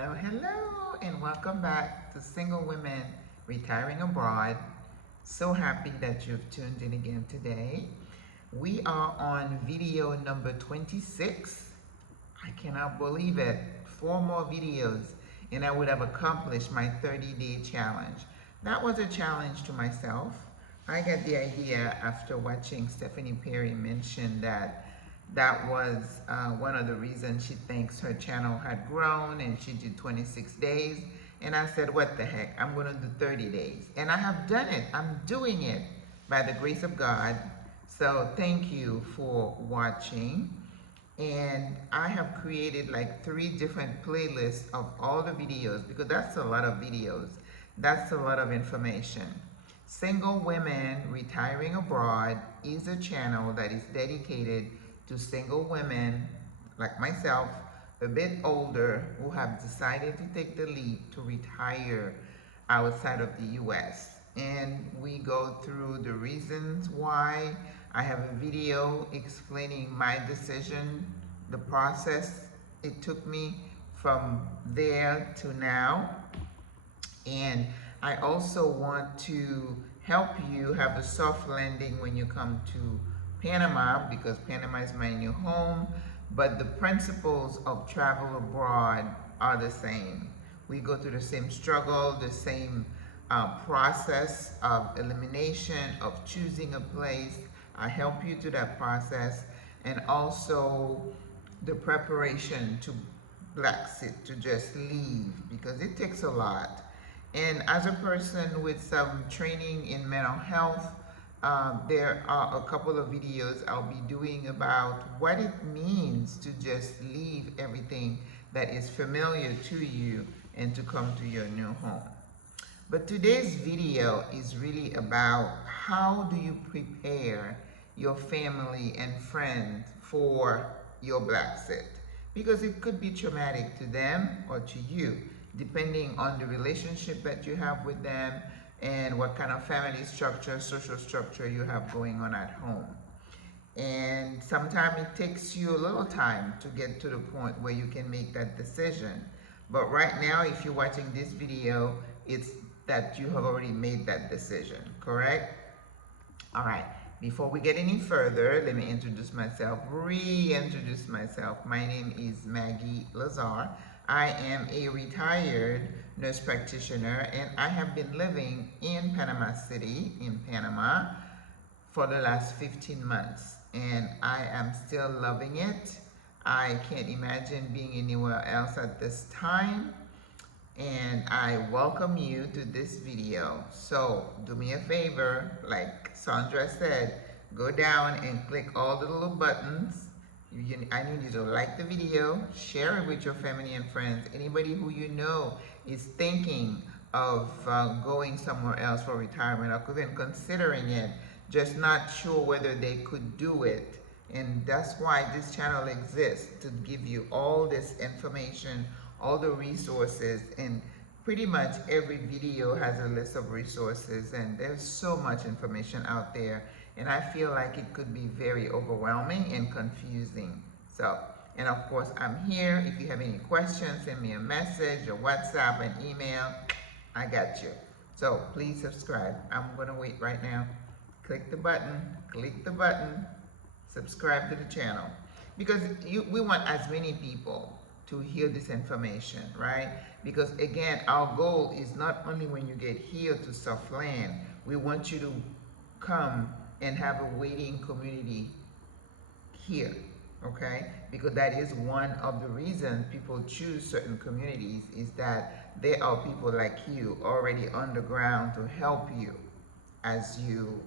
Hello, and welcome back to Single Women Retiring Abroad. So happy that you've tuned in again today. We are on video number 26. I cannot believe it. 4 more videos, and I would have accomplished my 30-day challenge. That was a challenge to myself. I got the idea after watching Stephanie Perry mention that was one of the reasons she thinks her channel had grown, and she did 26 days. And I said, what the heck, I'm gonna do 30 days. And I have done it, I'm doing it by the grace of God. So thank you for watching. And I have created like 3 different playlists of all the videos, because that's a lot of videos. That's a lot of information. Single Women Retiring Abroad is a channel that is dedicated to single women like myself, a bit older, who have decided to take the leap to retire outside of the US. And we go through the reasons why. I have a video explaining my decision, the process it took me from there to now. And I also want to help you have a soft landing when you come to Panama, because Panama is my new home, but the principles of travel abroad are the same. We go through the same struggle, the same process of elimination, of choosing a place. I help you through that process, and also the preparation to Brexit, to just leave, because it takes a lot. And as a person with some training in mental health, there are a couple of videos I'll be doing about what it means to just leave everything that is familiar to you and to come to your new home. But today's video is really about how do you prepare your family and friends for your Brexit, because it could be traumatic to them or to you, depending on the relationship that you have with them and what kind of family structure, social structure you have going on at home. And sometimes it takes you a little time to get to the point where you can make that decision. But right now, if you're watching this video, it's that you have already made that decision, correct? All right, before we get any further, let me introduce myself, reintroduce myself. My name is Maggie Lazar. I am a retired nurse practitioner, and I have been living in Panama City, in Panama, for the last 15 months, and I am still loving it. I can't imagine being anywhere else at this time, and I welcome you to this video. So do me a favor, like Sandra said, go down and click all the little buttons. I need you to like the video, share it with your family and friends. Anybody who you know is thinking of going somewhere else for retirement, or even considering it, just not sure whether they could do it. And that's why this channel exists, to give you all this information, all the resources, and pretty much every video has a list of resources, and there's so much information out there. And I feel like it could be very overwhelming and confusing. So, and of course, I'm here. If you have any questions, send me a message, or WhatsApp, an email. I got you. So please subscribe. I'm gonna wait right now. Click the button, subscribe to the channel. Because we want as many people to hear this information, right? Because again, our goal is not only when you get here to soft land, we want you to come and have a waiting community here, okay? Because that is one of the reasons people choose certain communities, is that there are people like you already on the ground to help you as you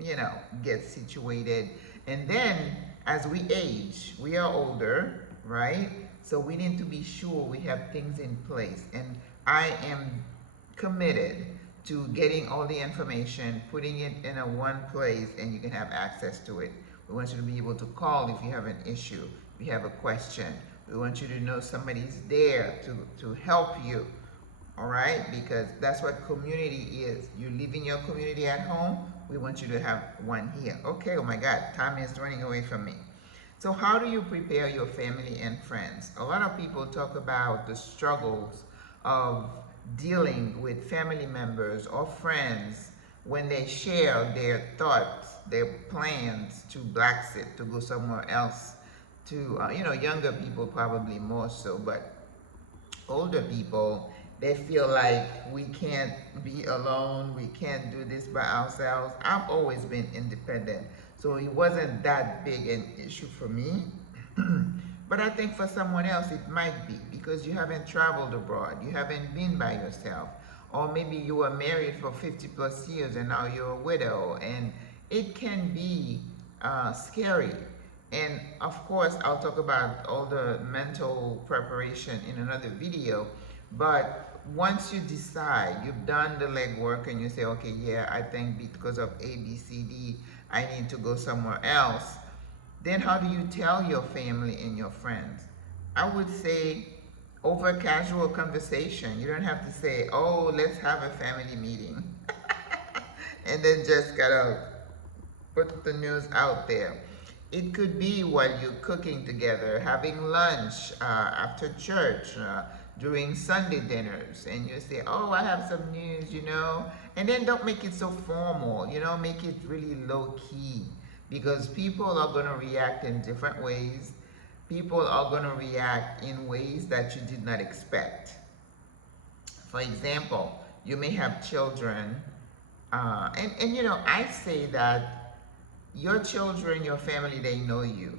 know, get situated. And then as we age, we are older, right? So we need to be sure we have things in place. And I am committed to getting all the information, putting it in a one place, and you can have access to it. We want you to be able to call if you have an issue, if you have a question. We want you to know somebody's there to help you, all right? Because that's what community is. You live in your community at home, we want you to have one here. Okay, oh my God, time is running away from me. So how do you prepare your family and friends? A lot of people talk about the struggles of dealing with family members or friends when they share their thoughts, their plans to Blacksit, to go somewhere else, to, younger people probably more so, but older people, they feel like we can't be alone, we can't do this by ourselves. I've always been independent, so it wasn't that big an issue for me. But I think for someone else it might be, because you haven't traveled abroad, you haven't been by yourself, or maybe you were married for 50 plus years and now you're a widow, and it can be scary. And of course, I'll talk about all the mental preparation in another video. But once you decide, you've done the legwork and you say, okay, yeah, I think because of A, B, C, D, I need to go somewhere else. Then how do you tell your family and your friends? I would say over casual conversation. You don't have to say, oh, let's have a family meeting. And then just kind of put the news out there. It could be while you're cooking together, having lunch after church, during Sunday dinners, and you say, oh, I have some news, and then don't make it so formal, make it really low key, because people are going to react in different ways. People are going to react in ways that you did not expect. For example, you may have children, and I say that your children, your family, they know you.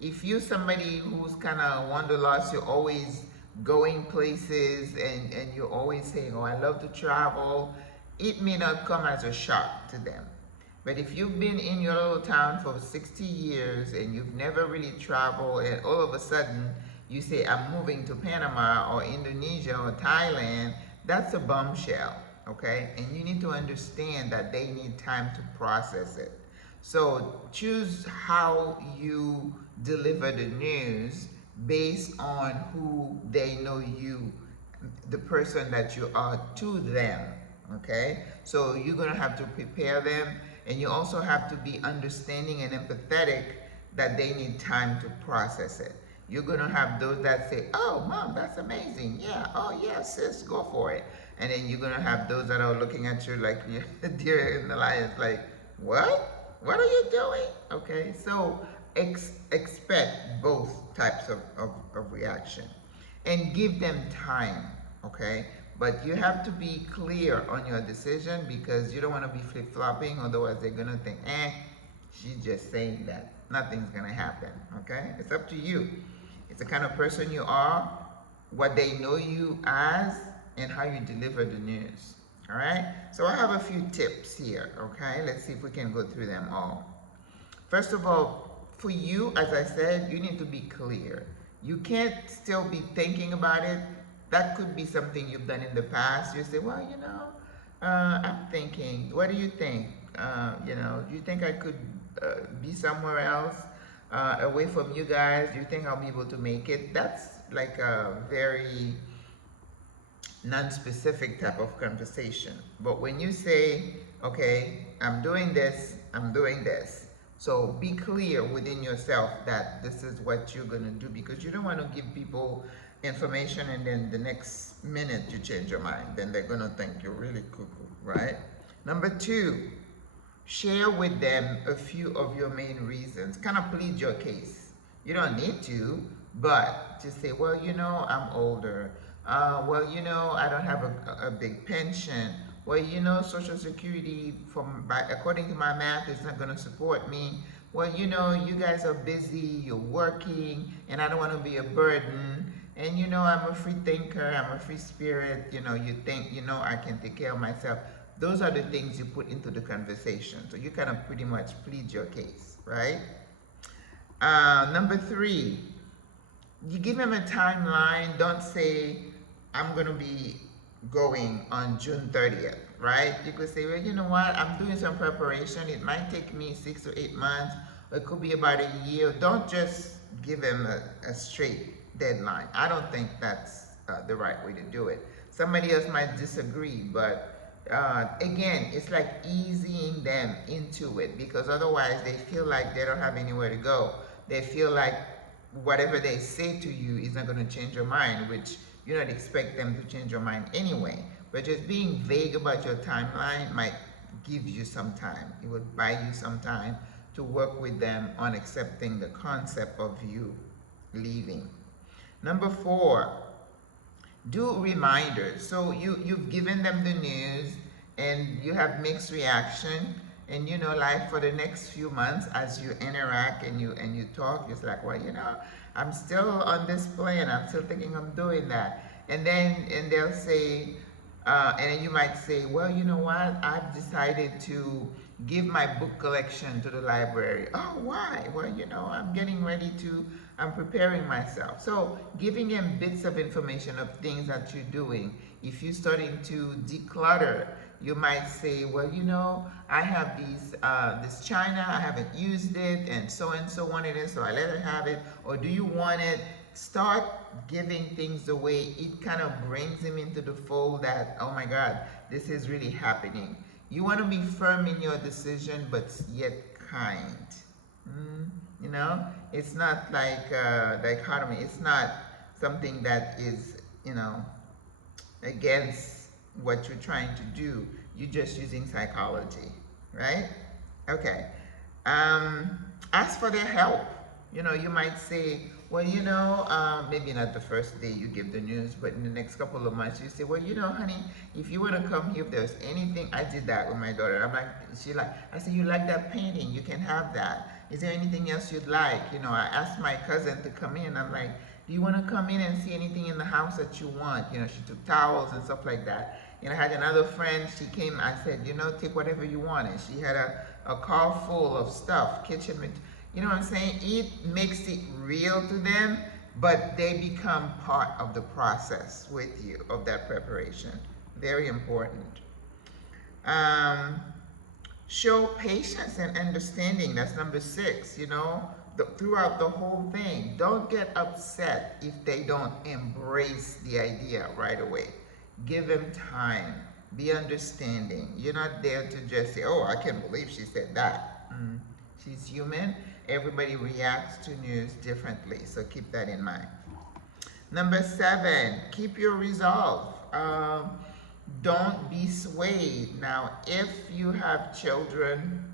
If you're somebody who's kind of wanderlust, you're always going places and you're always saying, oh, I love to travel, it may not come as a shock to them. But if you've been in your little town for 60 years and you've never really traveled, and all of a sudden you say, I'm moving to Panama or Indonesia or Thailand, that's a bombshell, okay? And you need to understand that they need time to process it. So choose how you deliver the news based on who they know you, the person that you are to them, okay? So you're gonna have to prepare them, and you also have to be understanding and empathetic that they need time to process it. You're gonna have those that say, oh, Mom, that's amazing. Yeah, oh yeah, sis, go for it. And then you're gonna have those that are looking at you like deer in the lions, like, what? What are you doing? Okay, so expect both types of reaction and give them time, okay? But you have to be clear on your decision, because you don't want to be flip-flopping, otherwise they're going to think, she's just saying that. Nothing's going to happen, okay? It's up to you. It's the kind of person you are, what they know you as, and how you deliver the news. All right, so I have a few tips here, okay? Let's see if we can go through them all. First of all, for you, as I said, you need to be clear. You can't still be thinking about it. That could be something you've done in the past. You say, well, I'm thinking, what do you think? Do you think I could be somewhere else, away from you guys? Do you think I'll be able to make it? That's like a very non-specific type of conversation. But when you say, okay, I'm doing this, so be clear within yourself that this is what you're going to do, because you don't want to give people information and then the next minute you change your mind. Then they're going to think you're really cuckoo, right? Number 2, share with them a few of your main reasons. Kind of plead your case. You don't need to, but just say, well, I'm older. Well, I don't have a big pension. Well, Social Security, according to my math, is not going to support me. Well, you guys are busy, you're working, and I don't want to be a burden. And, I'm a free thinker, I'm a free spirit. You think, I can take care of myself. Those are the things you put into the conversation. So you kind of pretty much plead your case, right? Number 3, you give them a timeline. Don't say, I'm going to be going on June 30th, right? You could say, well, you know what? I'm doing some preparation. It might take me 6 to 8 months. Or it could be about a year. Don't just give them a straight deadline. I don't think that's the right way to do it. Somebody else might disagree, but again, it's like easing them into it, because otherwise they feel like they don't have anywhere to go. they feel like whatever they say to you is not going to change your mind, which you don't expect them to change your mind anyway. But just being vague about your timeline might give you some time. It would buy you some time to work with them on accepting the concept of you leaving. Number 4, do reminders. So you've given them the news and you have mixed reaction, and you know, like for the next few months as you interact and you talk, it's like, well, you know, I'm still on this plan, I'm still thinking I'm doing that. And they'll say, and then you might say, well, you know what, I've decided to give my book collection to the library. Oh, why? Well, you know, I'm preparing myself. So giving them bits of information of things that you're doing. If you're starting to declutter, you might say, well, you know, I have this china, I haven't used it, and so wanted it, so I let her have it. Or do you want it? Start giving things away. It kind of brings them into the fold that, oh my God, this is really happening. You want to be firm in your decision, but yet kind. You know, it's not like dichotomy. It's not something that is, you know, against what you're trying to do. You're just using psychology, right? Okay. Ask for their help. You know, you might say, well, you know, maybe not the first day you give the news, but in the next couple of months, you say, well, you know, honey, if you want to come here, if there's anything, I did that with my daughter. I'm like, I said, you like that painting? You can have that. Is there anything else you'd like? You know, I asked my cousin to come in. I'm like, do you want to come in and see anything in the house that you want? You know, she took towels and stuff like that. And I had another friend, she came, I said, you know, take whatever you want. And she had a car full of stuff, kitchen material. You know what I'm saying? It makes it real to them, but they become part of the process with you of that preparation. Very important. Show patience and understanding. That's number 6, you know, throughout the whole thing. Don't get upset if they don't embrace the idea right away. Give them time. Be understanding. You're not there to just say, oh, I can't believe she said that. She's human. Everybody reacts to news differently, so keep that in mind. Number 7, keep your resolve. Don't be swayed. Now, if you have children,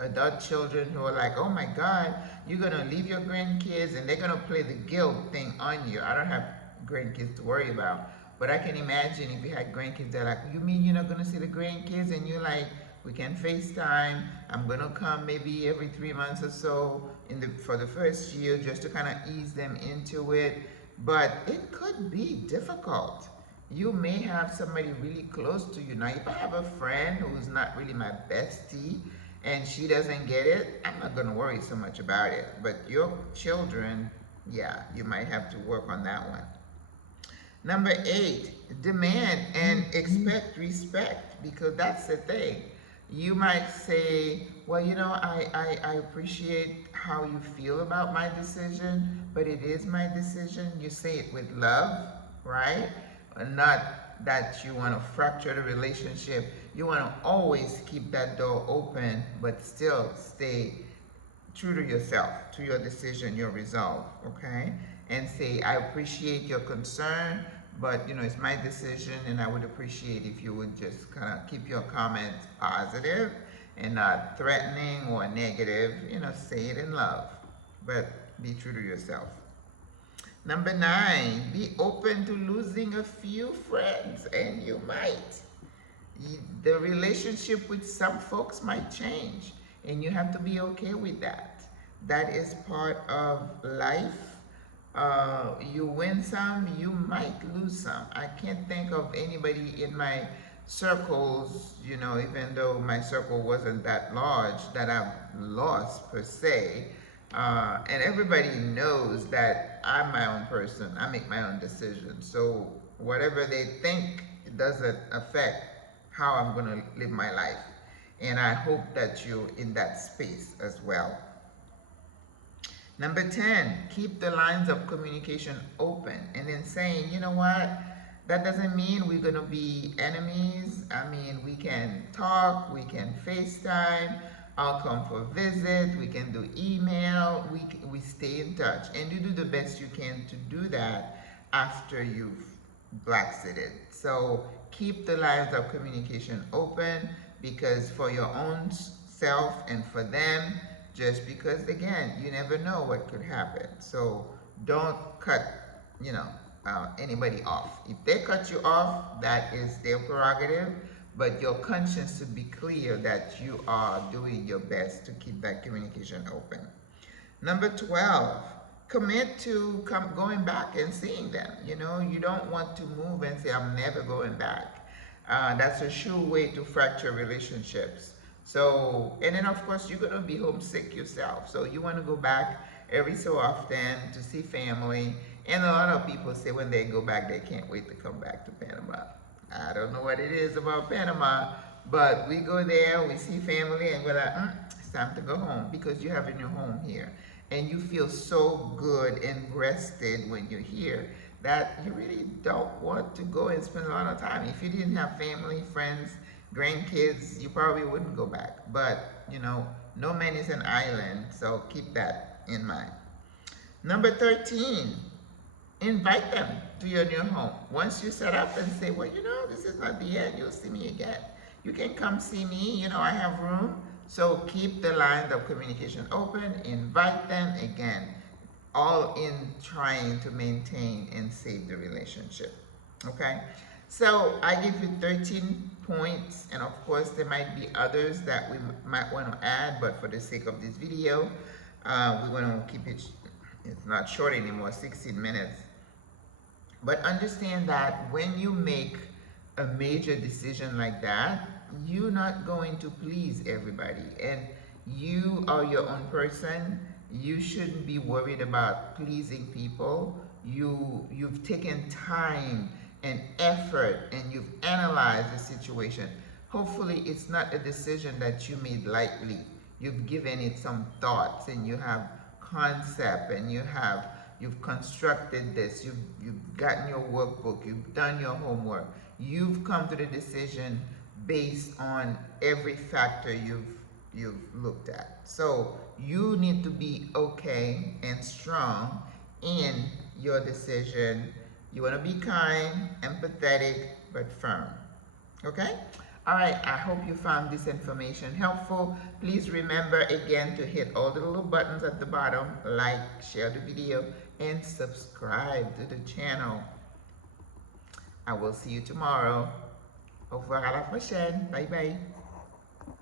adult children who are like, oh my God, you're going to leave your grandkids and they're going to play the guilt thing on you. I don't have grandkids to worry about, but I can imagine if you had grandkids, they're like, you mean you're not going to see the grandkids? And you're like, we can FaceTime. I'm going to come maybe every 3 months or so for the first year just to kind of ease them into it. But it could be difficult. You may have somebody really close to you. Now, if I have a friend who's not really my bestie and she doesn't get it, I'm not going to worry so much about it. But your children, yeah, you might have to work on that one. Number 8, demand and expect respect, because that's the thing. You might say, well, you know, I appreciate how you feel about my decision, but it is my decision. You say it with love, right? Not that you want to fracture the relationship. You want to always keep that door open, but still stay true to yourself, to your decision, your resolve, okay? And say, I appreciate your concern, but, you know, it's my decision, and I would appreciate if you would just kind of keep your comments positive and not threatening or negative. You know, say it in love, but be true to yourself. Number 9, be open to losing a few friends, and you might. The relationship with some folks might change, and you have to be okay with that. That is part of life. You win some, you might lose some. I can't think of anybody in my circles, you know, even though my circle wasn't that large, that I've lost per se. And everybody knows that I'm my own person. I make my own decisions. So whatever they think, it doesn't affect how I'm going to live my life. And I hope that you're in that space as well. Number 10, keep the lines of communication open, and then saying, you know what, that doesn't mean we're going to be enemies. I mean, we can talk, we can FaceTime, I'll come for a visit. We can do email. We stay in touch, and you do the best you can to do that after you've blacklisted. So keep the lines of communication open, because for your own self and for them, just because again, you never know what could happen. So don't cut, you know, anybody off. If they cut you off, that is their prerogative, but your conscience should be clear that you are doing your best to keep that communication open. Number 12, commit to going back and seeing them. You know, you don't want to move and say, I'm never going back. That's a sure way to fracture relationships. So, and then of course, you're going to be homesick yourself. So you want to go back every so often to see family. And a lot of people say when they go back, they can't wait to come back to Panama. I don't know what it is about Panama, but we go there, we see family, and we're like, it's time to go home, because you have a new home here. And you feel so good and rested when you're here that you really don't want to go and spend a lot of time. If you didn't have family, friends, grandkids, you probably wouldn't go back. But, you know, no man is an island, so keep that in mind. Number 13, invite them to your new home. Once you set up and say, well, you know, this is not the end, you'll see me again. You can come see me, you know, I have room. So keep the lines of communication open, invite them, again, all in trying to maintain and save the relationship, okay? So I give you 13 points, and of course there might be others that we might want to add, but for the sake of this video, we're going to keep it, it's not short anymore, 16 minutes. But understand that when you make a major decision like that, you're not going to please everybody, and you are your own person. You shouldn't be worried about pleasing people. You've taken time and effort, and you've analyzed the situation. Hopefully it's not a decision that you made lightly. You've given it some thoughts, and you have concept, and you've constructed this, you've gotten your workbook, you've done your homework, you've come to the decision based on every factor you've looked at. So you need to be okay and strong in your decision. You want to be kind, empathetic, but firm. Okay? All right, I hope you found this information helpful. Please remember again to hit all the little buttons at the bottom, like, share the video, and subscribe to the channel. I will see you tomorrow. Au revoir, à la prochaine. Bye bye.